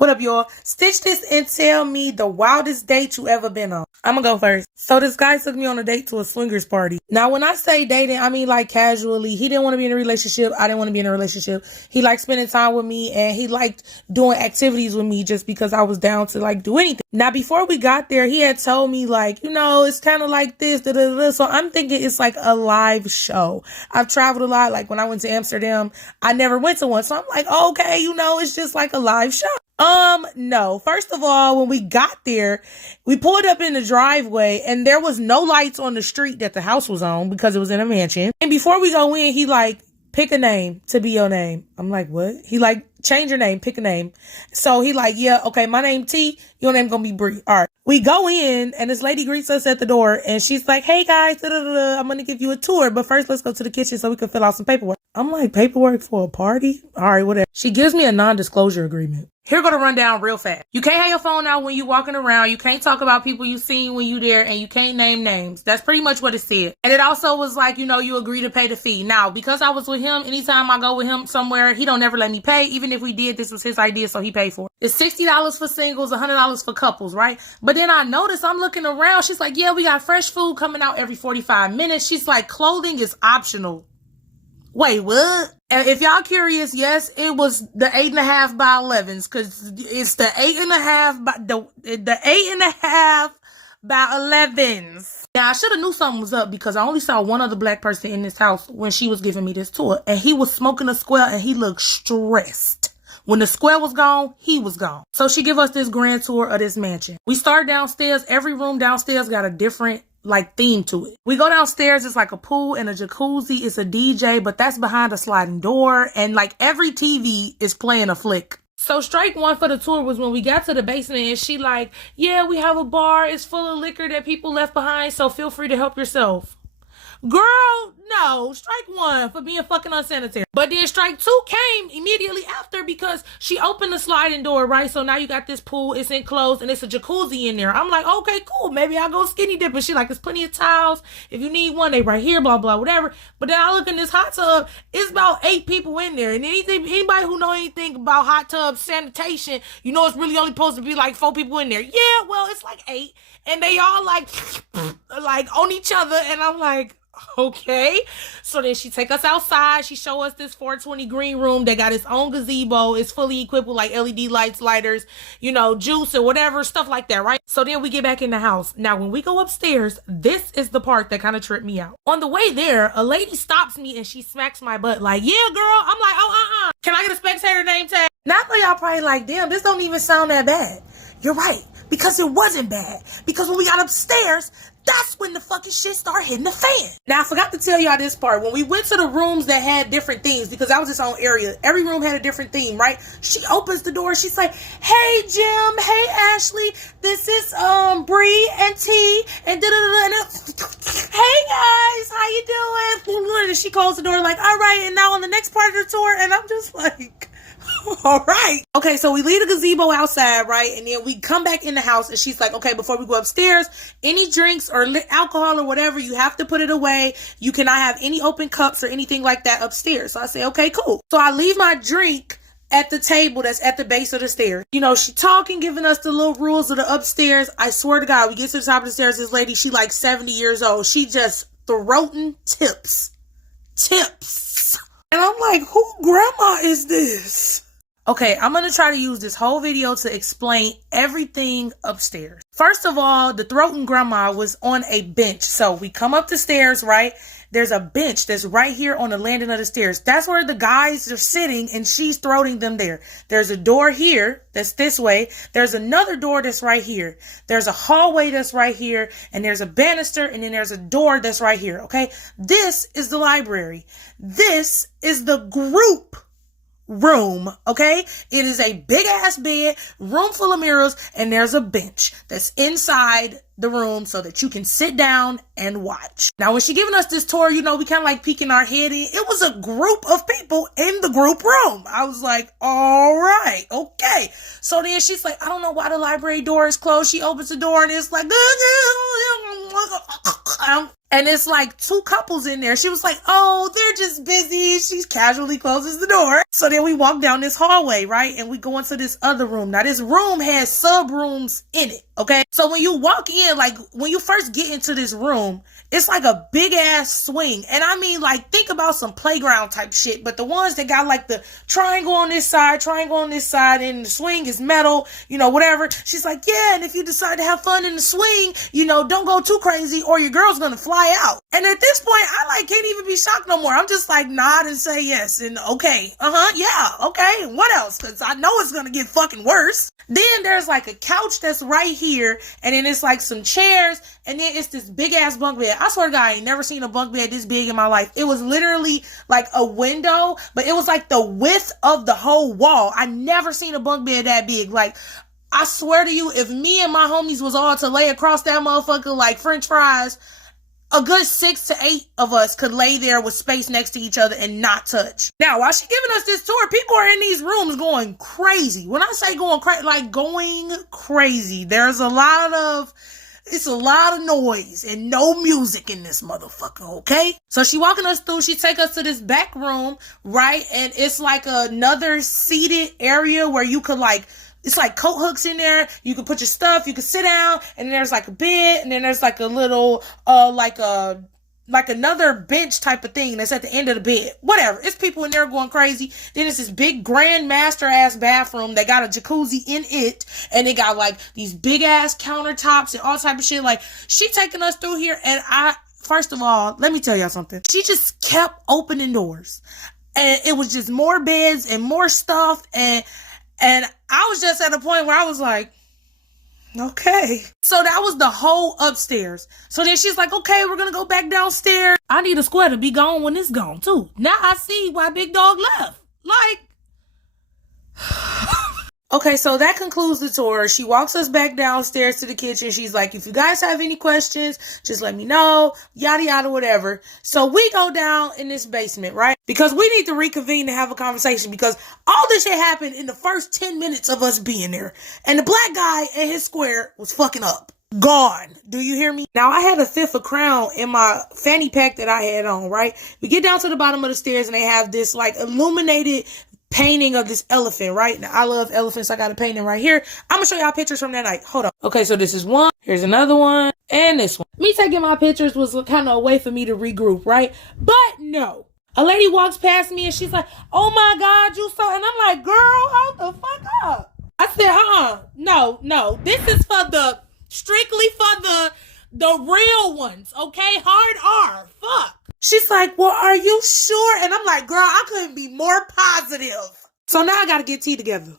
What up, y'all? Stitch this and tell me the wildest date you ever been on. I'm gonna go first. So this guy took me on a date to a swingers party. Now, when I say dating, I mean like casually. He didn't want to be in a relationship. I didn't want to be in a relationship. He liked spending time with me and he liked doing activities with me just because I was down to like do anything. Now, before we got there, he had told me like, you know, it's kind of like this, da, da, da. So I'm thinking it's like a live show. I've traveled a lot. Like when I went to Amsterdam, I never went to one. So I'm like, okay, you know, it's just like a live show. No. First of all, when we got there, we pulled up in the driveway and there was no lights on the street that the house was on because it was in a mansion. And before we go in, he like, pick a name to be your name. I'm like, what? He like, change your name, pick a name. So he like, yeah, okay, my name T, your name gonna be Bree. All right. We go in and this lady greets us at the door and she's like, hey guys, da, da, da, da, I'm gonna give you a tour, but first let's go to the kitchen so we can fill out some paperwork. I'm like, paperwork for a party? All right, whatever. She gives me a non-disclosure agreement. Here go to run down real fast. You can't have your phone out when you walking around. You can't talk about people you seen when you there, and you can't name names. That's pretty much what it said. And it also was like, you know, you agree to pay the fee. Now, because I was with him, anytime I go with him somewhere, he don't ever let me pay. Even if we did, this was his idea, so he paid for it. It's $60 for singles, $100 for couples, right? But then I noticed, I'm looking around. She's like, yeah, we got fresh food coming out every 45 minutes. She's like, clothing is optional. Wait, what? And if y'all curious, yes, it was the 8.5 by 11s because it's the 8.5 by the 8.5 by 11s. Now I should have knew something was up because I only saw one other black person in this house when she was giving me this tour, and he was smoking a square and he looked stressed. When the square was gone, he was gone. So she give us this grand tour of this mansion. We start downstairs. Every room downstairs got a different like theme to it. We go downstairs, it's like a pool and a jacuzzi, it's a DJ, but that's behind a sliding door, and like every TV is playing a flick. So strike one for the tour was when we got to the basement and she like, yeah, we have a bar, it's full of liquor that people left behind, so feel free to help yourself. Girl, no. Strike one for being fucking unsanitary. But then strike two came immediately after because she opened the sliding door, right? So now you got this pool, it's enclosed, and it's a jacuzzi in there. I'm like, okay, cool. Maybe I'll go skinny dip. And she like, there's plenty of towels. If you need one, they right here, blah, blah, whatever. But then I look in this hot tub, it's about 8 people in there. And anybody who know anything about hot tub sanitation, you know it's really only supposed to be like 4 people in there. Yeah, well, it's like 8. And they all like on each other. And I'm like, okay. So then she take us outside. She show us this 420 green room. They got its own gazebo. It's fully equipped with like LED lights, lighters, you know, juice or whatever, stuff like that, right? So then we get back in the house. Now, when we go upstairs, this is the part that kind of tripped me out. On the way there, a lady stops me and she smacks my butt like, yeah, girl. I'm like, oh, Can I get a spectator name tag? Now, I know y'all probably like, damn, this don't even sound that bad. You're right. Because it wasn't bad. Because when we got upstairs, that's when the fucking shit started hitting the fan. Now, I forgot to tell y'all this part. When we went to the rooms that had different themes, because that was its own area, every room had a different theme, right? She opens the door. She's like, hey, Jim. Hey, Ashley. This is Bree and T. And da-da-da-da. Hey, guys. How you doing? And she closed the door like, all right. And now on the next part of the tour. And I'm just like, all right. Okay, so we leave the gazebo outside, right? And then we come back in the house and she's like, okay, before we go upstairs, any drinks or alcohol or whatever, you have to put it away. You cannot have any open cups or anything like that upstairs. So I say, okay, cool. So I leave my drink at the table that's at the base of the stairs. You know, she talking, giving us the little rules of the upstairs. I swear to God, we get to the top of the stairs, this lady, she like 70 years old. She just throating tips. And I'm like, who grandma is this? Okay, I'm going to try to use this whole video to explain everything upstairs. First of all, the throating grandma was on a bench. So we come up the stairs, right? There's a bench that's right here on the landing of the stairs. That's where the guys are sitting and she's throating them there. There's a door here that's this way. There's another door that's right here. There's a hallway that's right here. And there's a banister and then there's a door that's right here, okay? This is the library. This is the group room, okay? It is a big ass bed, room full of mirrors, and there's a bench that's inside the room so that you can sit down and watch. Now, when she giving us this tour, we kind of like peeking our head in. It was a group of people in the group room. I was like, all right, okay. So then she's like, I don't know why the library door is closed. She opens the door and it's like, and it's like two couples in there. She was like, oh, they're just busy. She casually closes the door. So then we walk down this hallway, right? And we go into this other room. Now, this room has sub rooms in it, okay? So when you walk in, like when you first get into this room, it's like a big ass swing. And I mean, like, think about some playground type shit, but the ones that got like the triangle on this side, and the swing is metal, whatever. She's like, yeah, and if you decide to have fun in the swing, don't go too crazy or your girl's gonna fly out. And at this point, I can't even be shocked no more. I'm just like nod and say yes and okay. Yeah, okay. What else? Because I know it's gonna get fucking worse. Then there's like a couch that's right here, and then it's like some chairs, and then it's this big ass bunk bed. I swear to God, I ain't never seen a bunk bed this big in my life. It was literally like a window, but it was like the width of the whole wall. I never seen a bunk bed that big. Like, I swear to you, if me and my homies was all to lay across that motherfucker like French fries, a good 6 to 8 of us could lay there with space next to each other and not touch. Now, while she's giving us this tour, people are in these rooms going crazy. When I say going crazy, like going crazy, it's a lot of noise and no music in this motherfucker, okay? So she walking us through, she take us to this back room, right? And it's like another seated area where you could it's like coat hooks in there. You can put your stuff, you can sit down, and there's like a bed, and then there's like a little, like another bench type of thing that's at the end of the bed. Whatever. It's people in there going crazy. Then it's this big grand master ass bathroom that got a jacuzzi in it, and it got like these big ass countertops and all type of shit. Like, she taking us through here, and first of all, let me tell y'all something. She just kept opening doors, and it was just more beds and more stuff, and I was just at a point where I was like, okay. So that was the whole upstairs. So then she's like, okay, we're going to go back downstairs. I need a square to be gone when it's gone too. Now I see why Big Dog left. Like, okay, so that concludes the tour. She walks us back downstairs to the kitchen. She's like, if you guys have any questions, just let me know, yada, yada, whatever. So we go down in this basement, right? Because we need to reconvene to have a conversation, because all this shit happened in the first 10 minutes of us being there. And the black guy and his square was fucking up. Gone. Do you hear me? Now, I had a fifth of Crown in my fanny pack that I had on, right? We get down to the bottom of the stairs and they have this like illuminated painting of this elephant, right? Now, I love elephants. I got a painting right here. I'm gonna show y'all pictures from that night. Hold on. Okay, so this is one. Here's another one. And this one. Me taking my pictures was kind of a way for me to regroup, right? But no. A lady walks past me and she's like, oh my God, you so... And I'm like, girl, hold the fuck up. I said, no. This is strictly for the real ones, okay? Hard R, fuck. She's like, well, are you sure? And I'm like, girl, I couldn't be more positive. So now I gotta get tea together.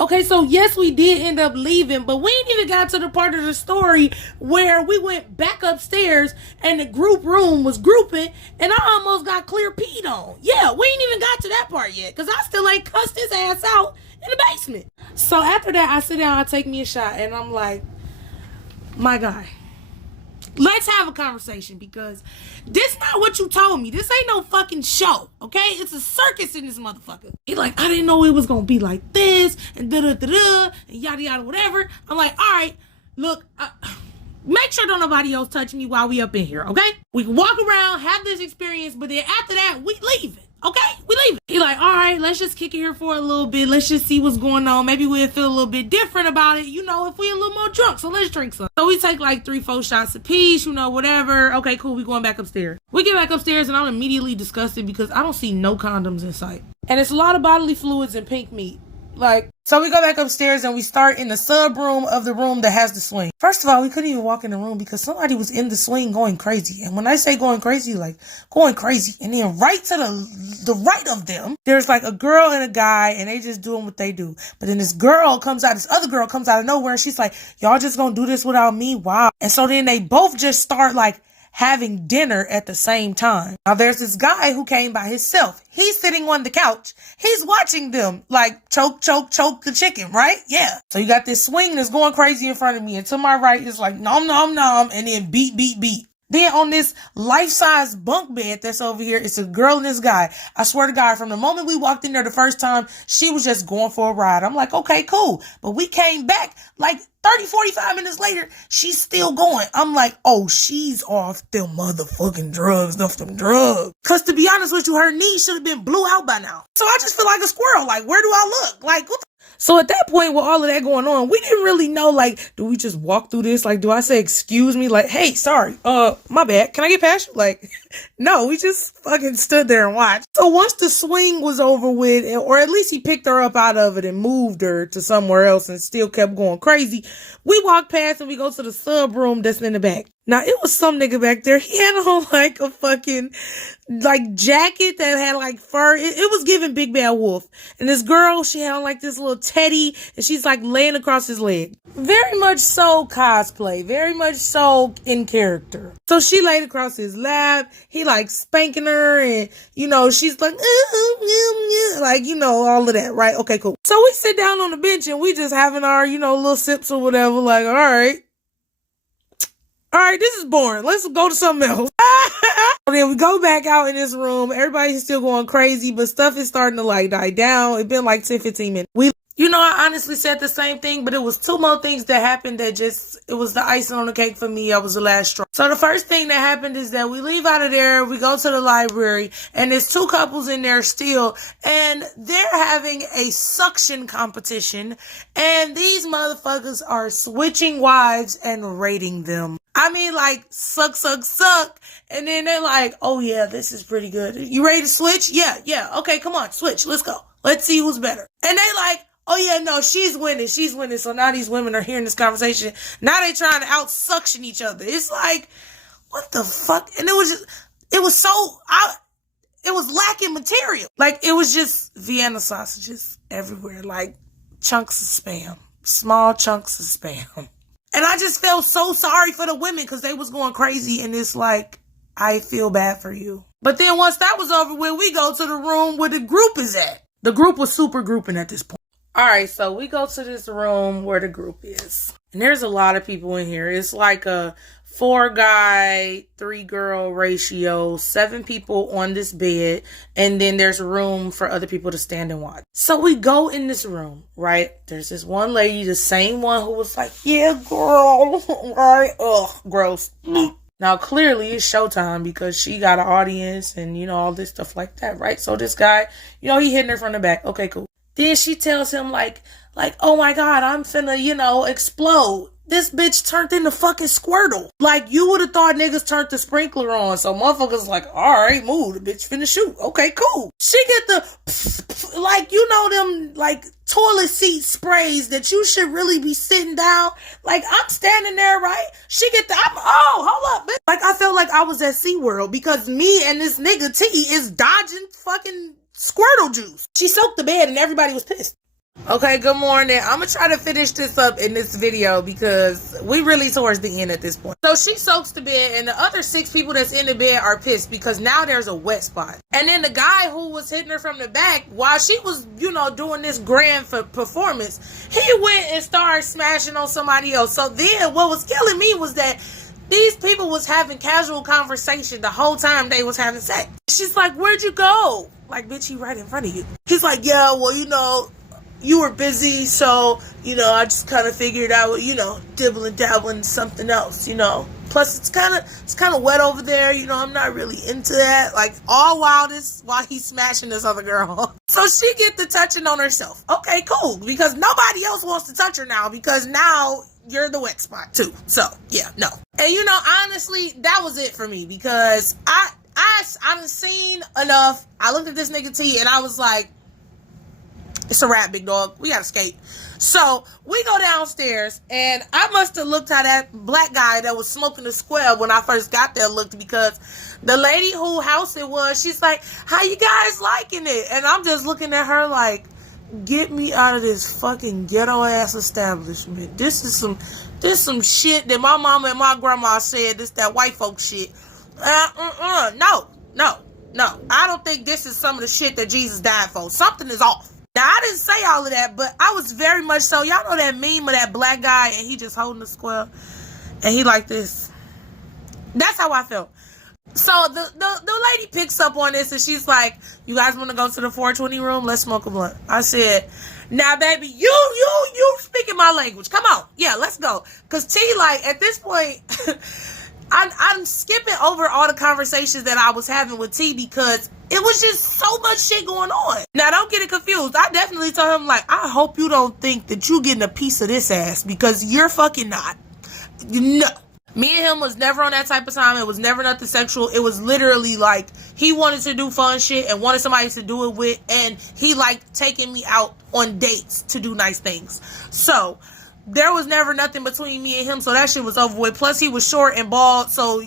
Okay, so yes, we did end up leaving, but we ain't even got to the part of the story where we went back upstairs and the group room was grouping and I almost got clear peed on. Yeah, we ain't even got to that part yet, because I still ain't cussed his ass out in the basement. So after that, I sit down, I take me a shot, and I'm like, my guy, let's have a conversation, because this not what you told me. This ain't no fucking show, okay? It's a circus in this motherfucker. He like, I didn't know it was gonna be like this, and da-da-da-da, and yada yada whatever. I'm like, all right, look, make sure don't nobody else touch me while we up in here, okay? We can walk around, have this experience, but then after that, we leave it. Okay, we leave it. He like, all right, let's just kick it here for a little bit. Let's just see what's going on. Maybe we'll feel a little bit different about it, if we a little more drunk. So let's drink some. So we take like 3-4 shots apiece, whatever. Okay, cool. We going back upstairs. We get back upstairs and I'm immediately disgusted because I don't see no condoms in sight. And it's a lot of bodily fluids and pink meat. So we go back upstairs and we start in the sub room of the room that has the swing. First of all, we couldn't even walk in the room because somebody was in the swing going crazy. And when I say going crazy, like going crazy. And then right to the right of them, there's like a girl and a guy and they just doing what they do. But then this other girl comes out of nowhere and she's like, y'all just gonna do this without me? Wow. And so then they both just start like having dinner at the same time. Now there's this guy who came by himself. He's sitting on the couch. He's watching them like choke the chicken, right? Yeah. So you got this swing that's going crazy in front of me, and to my right is like nom nom nom, and then beat. Then on this life-size bunk bed that's over here, it's a girl and this guy. I swear to God, from the moment we walked in there the first time, she was just going for a ride. I'm like, okay, cool. But we came back like 30, 45 minutes later, she's still going. I'm like, oh, she's off them motherfucking drugs, Because to be honest with you, her knee should have been blew out by now. So I just feel like a squirrel. Like, where do I look? Like, what the? So at that point, with all of that going on, we didn't really know, like, do we just walk through this? Like, do I say, excuse me? Like, hey, sorry, my bad. Can I get past you? Like, no, we just fucking stood there and watched. So once the swing was over with, or at least he picked her up out of it and moved her to somewhere else and still kept going crazy, we walked past and we go to the sub room that's in the back. Now, it was some nigga back there. He had on like a fucking like jacket that had like fur. It was giving Big Bad Wolf. And this girl, she had on like this little teddy and she's like laying across his leg. Very much so cosplay. Very much so in character. So she laid across his lap. He like spanking her and, you know, she's like, like, you know, all of that, right? Okay, cool. So we sit down on the bench and we just having our, you know, little sips or whatever. Like, all right, this is boring. Let's go to something else. Then we go back out in this room. Everybody's still going crazy, but stuff is starting to like die down. It's been like 10, 15 minutes. I honestly said the same thing, but it was two more things that happened that it was the icing on the cake for me. I was the last straw. So the first thing that happened is that we leave out of there, we go to the library, and there's two couples in there still, and they're having a suction competition, and these motherfuckers are switching wives and rating them. I mean, like, suck. And then they're like, oh yeah, this is pretty good. You ready to switch? Yeah. Okay, come on, switch. Let's go. Let's see who's better. And they like, oh yeah, no, she's winning. So now these women are hearing this conversation. Now they trying to out-suction each other. It's like, what the fuck? And it was lacking material. Like, it was just Vienna sausages everywhere. Like, chunks of Spam. Small chunks of Spam. And I just felt so sorry for the women because they was going crazy. And it's like, I feel bad for you. But then once that was over with, we go to the room where the group is at. The group was super grouping at this point. All right, so we go to this room where the group is. And there's a lot of people in here. It's like a 4-guy, 3-girl ratio, 7 people on this bed. And then there's room for other people to stand and watch. So we go in this room, right? There's this one lady, the same one who was like, yeah, girl, right? Ugh, gross. Now, clearly, it's showtime because she got an audience and, you know, all this stuff like that, right? So this guy, you know, he hitting her from the back. Okay, cool. Then she tells him like, oh my God, I'm finna, you know, explode. This bitch turned into fucking Squirtle. Like, you would have thought niggas turned the sprinkler on. So motherfuckers like, all right, move. The bitch finna shoot. Okay, cool. She get the, like, you know them, like, toilet seat sprays that you should really be sitting down. Like, I'm standing there, right? She get hold up, bitch. Like, I felt like I was at SeaWorld because me and this nigga T is dodging fucking Squirtle juice. She soaked the bed and everybody was pissed. Okay, good morning. I'm gonna try to finish this up in this video because we really towards the end at this point. So she soaks the bed and the other 6 people that's in the bed are pissed because now there's a wet spot. And then the guy who was hitting her from the back while she was, you know, doing this grand performance, he went and started smashing on somebody else. So then what was killing me was that these people was having casual conversation the whole time they was having sex. She's like, where'd you go? Like, bitch, he right in front of you. He's like, yeah, well, you know, you were busy, so, you know, I just kind of figured I would, you know, dibble and dabble in something else, you know. Plus, it's kind of wet over there, you know, I'm not really into that. Like, all while he's smashing this other girl. So she get the touching on herself. Okay, cool, because nobody else wants to touch her now because now you're the wet spot too. So, yeah, no. And, you know, honestly, that was it for me because I've seen enough. I looked at this nigga T and I was like, it's a wrap, big dog. We gotta skate. So we go downstairs and I must have looked how that black guy that was smoking the square when I first got there looked because the lady whose house it was, she's like, how you guys liking it? And I'm just looking at her like, get me out of this fucking ghetto ass establishment. This is some shit that my mama and my grandma said. This that white folk shit. No. I don't think this is some of the shit that Jesus died for. Something is off. Now, I didn't say all of that, but I was very much so. Y'all know that meme of that black guy and he just holding the square and he like this. That's how I felt. So the lady picks up on this and she's like, you guys want to go to the 420 room? Let's smoke a blunt. I said, now, baby, you speaking my language. Come on. Yeah, let's go. Because T, like, at this point, I'm skipping over all the conversations that I was having with T because it was just so much shit going on. Now, don't get it confused. I definitely told him, like, I hope you don't think that you getting a piece of this ass because you're fucking not. No. Me and him was never on that type of time. It was never nothing sexual. It was literally like he wanted to do fun shit and wanted somebody to do it with. And he liked taking me out on dates to do nice things. So there was never nothing between me and him. So that shit was over with. Plus he was short and bald. So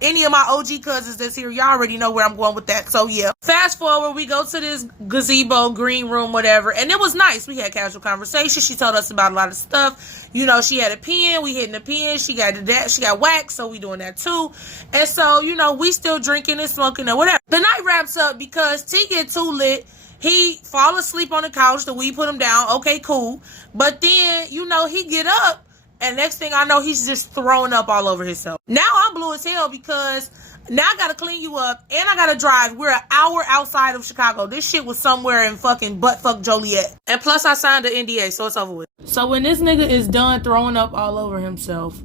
any of my OG cousins that's here, y'all already know where I'm going with that. So yeah. Fast forward, we go to this gazebo, green room, whatever. And it was nice. We had casual conversation. She told us about a lot of stuff. You know, she had a pen. We hitting the pen. She got wax. So we doing that too. And so, you know, we still drinking and smoking and whatever. The night wraps up because T get too lit. He fall asleep on the couch. The weed put him down. Okay, cool. But then, you know, he get up. And next thing I know, he's just throwing up all over himself. Now I'm blue as hell because now I gotta clean you up and I gotta drive. We're an hour outside of Chicago. This shit was somewhere in fucking buttfuck Joliet. And plus I signed an NDA, so it's over with. So when this nigga is done throwing up all over himself,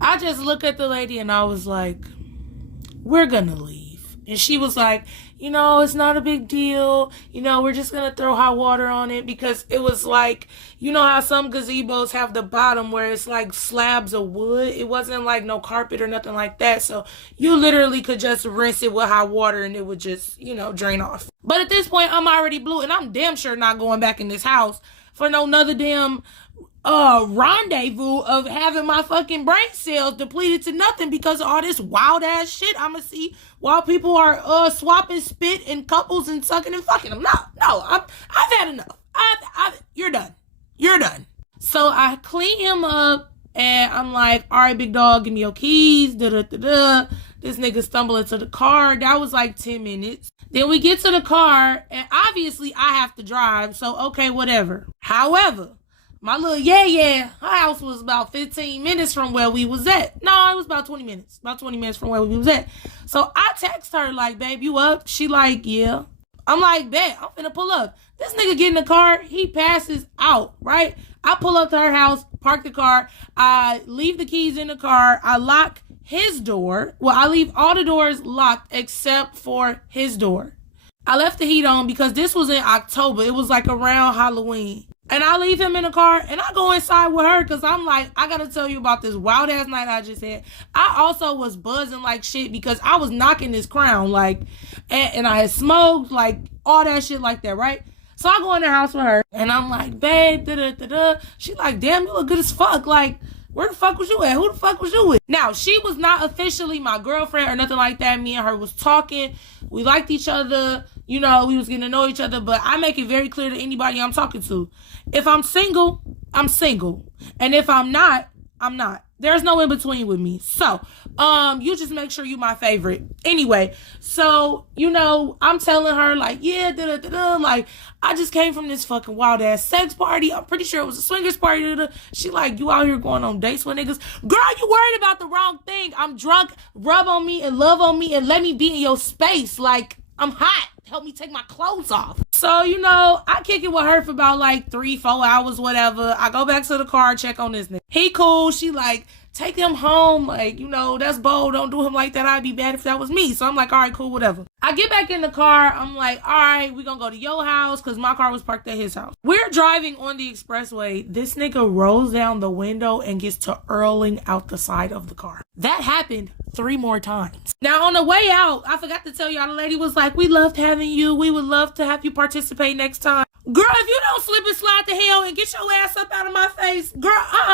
I just look at the lady and I was like, we're gonna leave. And she was like, you know, it's not a big deal. You know, we're just going to throw hot water on it because it was like, you know how some gazebos have the bottom where it's like slabs of wood. It wasn't like no carpet or nothing like that. So you literally could just rinse it with hot water and it would just, you know, drain off. But at this point, I'm already blue and I'm damn sure not going back in this house for no another damn rendezvous of having my fucking brain cells depleted to nothing because of all this wild ass shit I'ma see while people are swapping spit and couples and sucking and fucking them. No, I've had enough. You're done. So I clean him up and I'm like, all right, big dog, give me your keys. This nigga stumbled into the car. That was like 10 minutes. Then we get to the car and obviously I have to drive. So okay, whatever. However, my little her house was about 15 minutes from where we was at. No, it was about 20 minutes. About 20 minutes from where we was at. So I text her like, babe, you up? She like, yeah. I'm like, bet, I'm finna pull up. This nigga get in the car, he passes out, right? I pull up to her house, park the car. I leave the keys in the car. I lock his door. Well, I leave all the doors locked except for his door. I left the heat on because this was in October. It was like around Halloween. And I leave him in the car and I go inside with her because I'm like, I got to tell you about this wild ass night I just had. I also was buzzing like shit because I was knocking this crown like, and I had smoked like all that shit like that, right? So I go in the house with her and I'm like, babe, She like, damn, you look good as fuck. Like, where the fuck was you at? Who the fuck was you with? Now, she was not officially my girlfriend or nothing like that. Me and her was talking. We liked each other. You know, we was getting to know each other. But I make it very clear to anybody I'm talking to. If I'm single, I'm single. And if I'm not, I'm not. There's no in between with me. So, you just make sure you my favorite. Anyway, so, you know, I'm telling her like, yeah, like, I just came from this fucking wild ass sex party. I'm pretty sure it was a swingers party. She like, you out here going on dates with niggas. Girl, you worried about the wrong thing. I'm drunk. Rub on me and love on me and let me be in your space. Like, I'm hot. Help me take my clothes off. So, you know, I kick it with her for about like 3-4 hours, whatever. I go back to the car, check on this nigga. He cool. She like, take him home. Like, you know, that's bold. Don't do him like that. I'd be bad if that was me. So I'm like, all right, cool, whatever. I get back in the car. I'm like, all right, we're going to go to your house because my car was parked at his house. We're driving on the expressway. This nigga rolls down the window and gets to earling out the side of the car. That happened 3 more times. Now, on the way out, I forgot to tell y'all, the lady was like, we loved having you. We would love to have you participate next time. Girl, if you don't slip and slide to hell and get your ass up out of my face, girl,